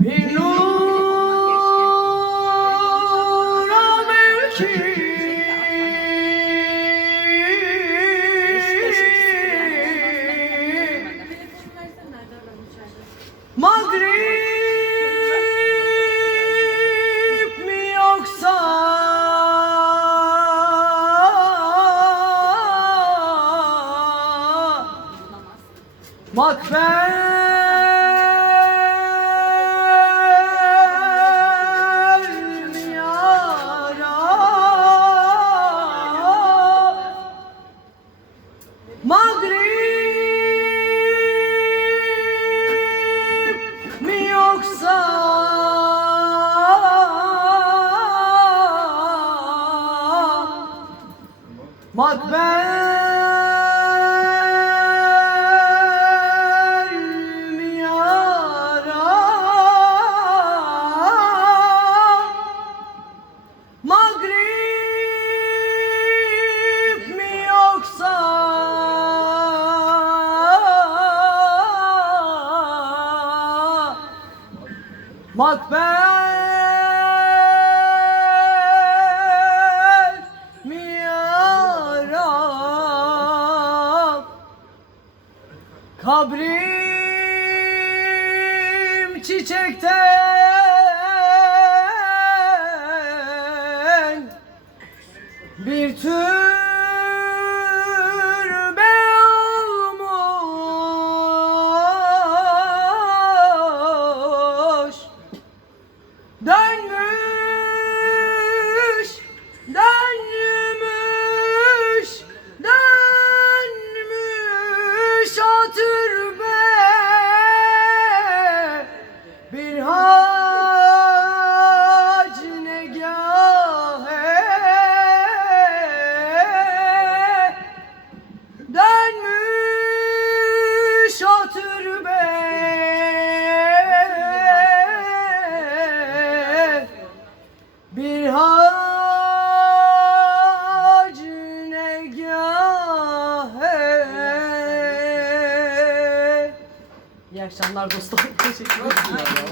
Bir nura mevki mi yoksa? Makfer Magrib mi yoksa? Makber Makber mi yara Kabrim çiçekten Dönmüş, İyi akşamlar dostlar. Teşekkür.